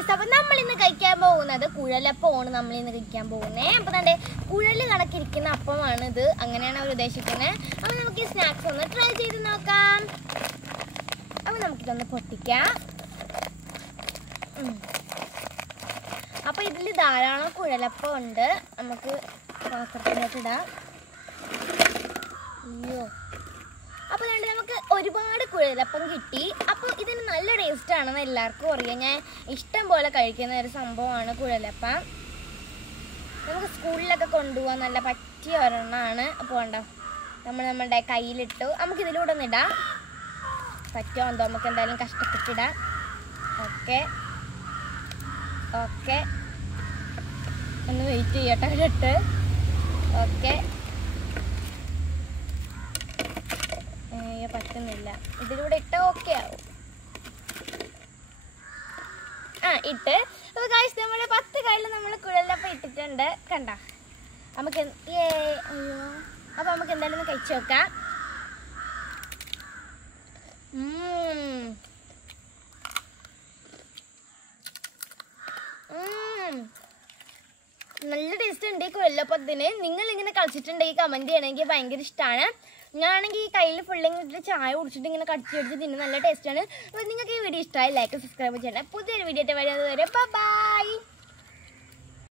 Guys, അപ്പൊ നമ്മൾ ഇന്ന് കഴിക്കാൻ പോകുന്നത് കുഴലപ്പമാണ്. നമ്മൾ ഇന്ന് കഴിക്കാൻ പോകുന്നത് അപ്പൊ തന്നെ കുഴല് കണക്കിരിക്കുന്ന അപ്പമാണ് ഇത്, അങ്ങനെയാണ് അവർ ഉദ്ദേശിക്കുന്നത്. അപ്പൊ നമുക്ക് ഈ സ്നാക്സ് ഒന്ന് ട്രൈ ചെയ്ത് നോക്കാം. അപ്പൊ നമുക്കിതൊന്ന് പൊട്ടിക്കാം. അപ്പൊ ഇതിൽ ധാരാളം കുഴലപ്പം ഉണ്ട്. നമുക്ക് പാത്രത്തിലോട്ട് ഇടാം. അയ്യോ, അപ്പോൾ നമുക്ക് ഒരുപാട് കുഴലപ്പം കിട്ടി. അപ്പോൾ ഇതിന് നല്ല ടേസ്റ്റ് ആണെന്ന് എല്ലാവർക്കും അറിയാം. ഞാൻ ഇഷ്ടം പോലെ കഴിക്കുന്ന ഒരു സംഭവമാണ് കുഴലപ്പം. നമുക്ക് സ്കൂളിലൊക്കെ കൊണ്ടുപോകാൻ നല്ല പറ്റിയ ഒരെണ്ണമാണ്. അപ്പോൾ ഉണ്ടോ, നമ്മളുടെ കയ്യിലിട്ടു. നമുക്കിതിലൂടെ ഒന്ന് ഇടാം. പറ്റുമോ എന്തോ, നമുക്ക് എന്തായാലും കഷ്ടപ്പെട്ടിടാം. ഓക്കെ ഓക്കെ, ഒന്ന് വെയിറ്റ് ചെയ്യട്ടെ ഇട്ട്. ഓക്കെ, പറ്റുന്നില്ല. ഇതിലൂടെ ഇട്ട ഓക്കെ ആവും. ഇട്ട്. അപ്പോൾ ഗൈസ്, നമ്മുടെ 10 കയ്യിൽ നമ്മൾ കുഴലപ്പം ഇട്ടിട്ടുണ്ട്. കണ്ട, നമുക്ക് അയ്യോ, അപ്പോൾ നമുക്ക് എന്തായാലും ഒന്ന് കഴിച്ചു നോക്കാം. നല്ല ടേസ്റ്റ് ഉണ്ട് ഈ കുഴലപ്പത്തിന്. നിങ്ങൾ ഇങ്ങനെ കളിച്ചിട്ടുണ്ടെങ്കിൽ കമൻറ്റ് ചെയ്യണമെങ്കിൽ ഭയങ്കര ഇഷ്ടമാണ്. ഞാനാണെങ്കിൽ ഈ കയ്യിൽ ഫുള്ളിങ്ങനെ ചായ കുടിച്ചിട്ട് ഇങ്ങനെ കടിച്ച് തിന്നെ നല്ല ടേസ്റ്റാണ്. അപ്പോൾ നിങ്ങൾക്ക് ഈ വീഡിയോ ഇഷ്ടമായി ലൈക്ക് സബ്സ്ക്രൈബ് ചെയ്യണം. പുതിയൊരു വീഡിയോ ആയിട്ട് വരുന്നത് വരെ ബൈ.